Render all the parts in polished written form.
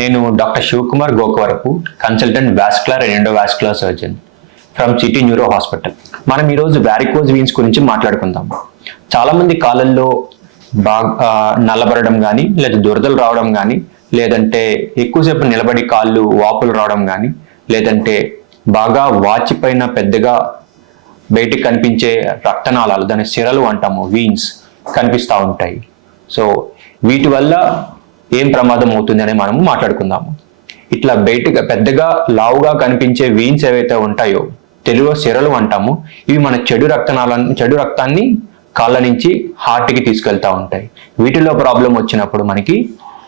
నేను doctor Shivakumar Gokavarapu, consultant vascular and endovascular surgeon from City Neuro Hospital. మనం ఈరోజు వారికోజ్ వీన్స్ గురించి మాట్లాడుకుందాం. చాలామంది కాళ్ళల్లో బాగా నల్లబడడం కానీ, లేదా దురదలు రావడం కానీ, లేదంటే ఎక్కువసేపు నిలబడి కాళ్ళు వాపులు రావడం కానీ, లేదంటే బాగా వాచిపైన పెద్దగా బయటికి కనిపించే రక్తనాళాలు, దాని సిరలు అంటాము, వీన్స్ కనిపిస్తూ ఉంటాయి. సో వీటి వల్ల ఏం ప్రమాదం అవుతుంది అని మనము మాట్లాడుకుందాము. ఇట్లా బయటగా పెద్దగా లావుగా కనిపించే వీన్స్ ఏవైతే ఉంటాయో, తెలుగులో సిరలు అంటాము, ఇవి మన చెడు రక్తాన్ని కాళ్ళ నుంచి హార్ట్కి తీసుకెళ్తూ ఉంటాయి. వీటిలో ప్రాబ్లం వచ్చినప్పుడు మనకి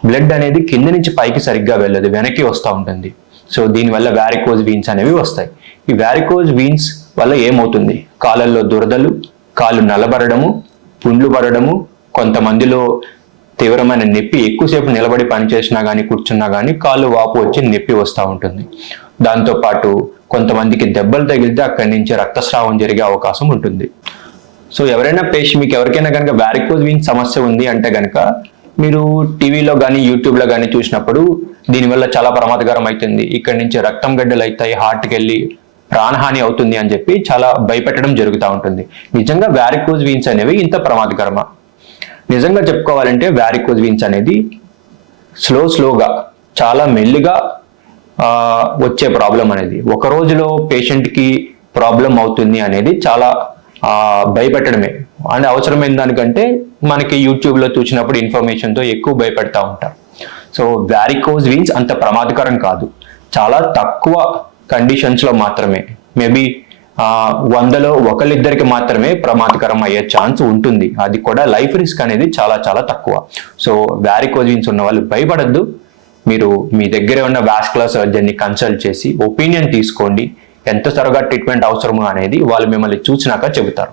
బ్లడ్ అనేది కింద నుంచి పైకి సరిగ్గా వెళ్ళదు, వెనక్కి వస్తూ ఉంటుంది. సో దీనివల్ల వారికోజ్ వీన్స్ అనేవి వస్తాయి. ఈ వారికోజ్ వీన్స్ వల్ల ఏమవుతుంది? కాళ్ళల్లో దురదలు, కాళ్ళు నల్లబడము, పుండ్లు పడడము, కొంతమందిలో తీవ్రమైన నొప్పి, ఎక్కువసేపు నిలబడి పనిచేసినా కానీ కూర్చున్నా కానీ కాళ్ళు వాపు వచ్చి నొప్పి వస్తూ ఉంటుంది. దాంతోపాటు కొంతమందికి దెబ్బలు తగిలితే అక్కడి నుంచి రక్తస్రావం జరిగే అవకాశం ఉంటుంది. సో మీకు ఎవరికైనా కనుక వారికోజ్ వీన్స్ సమస్య ఉంది అంటే కనుక మీరు టీవీలో కానీ యూట్యూబ్లో కానీ చూసినప్పుడు దీనివల్ల చాలా ప్రమాదకరం అవుతుంది, ఇక్కడి నుంచి రక్తం గడ్డలు అవుతాయి, హార్ట్కి వెళ్ళి ప్రాణహాని అవుతుంది అని చెప్పి చాలా భయపెట్టడం జరుగుతూ ఉంటుంది. నిజంగా వారికోజ్ వీన్స్ అనేవి ఇంత ప్రమాదకరమా? నిజంగా చెప్పుకోవాలంటే వారికోజ్ వీన్స్ అనేది స్లోగా చాలా మెల్లిగా వచ్చే ప్రాబ్లం అనేది. ఒక రోజులో పేషెంట్కి ప్రాబ్లం అవుతుంది అనేది చాలా భయపెట్టడమే. అండ్ అవసరమైన దానికంటే మనకి యూట్యూబ్లో చూసినప్పుడు ఇన్ఫర్మేషన్తో ఎక్కువ భయపెడతా ఉంటారు. సో వారికోజ్ వీన్స్ అంత ప్రమాదకరం కాదు, చాలా తక్కువ కండిషన్స్లో మాత్రమే, మేబీ 100లో ఒకళ్ళిద్దరికి మాత్రమే ప్రమాదకరం అయ్యే ఛాన్స్ ఉంటుంది. అది కూడా లైఫ్ రిస్క్ అనేది చాలా చాలా తక్కువ. సో వారికోజ్ వీన్స్ ఉన్న వాళ్ళు భయపడద్దు. మీరు మీ దగ్గర ఉన్న వాస్కులర్ సర్జన్ని కన్సల్ట్ చేసి ఒపీనియన్ తీసుకోండి. ఎంత త్వరగా ట్రీట్మెంట్ అవసరమో అనేది వాళ్ళు మిమ్మల్ని చూసినాక చెబుతారు.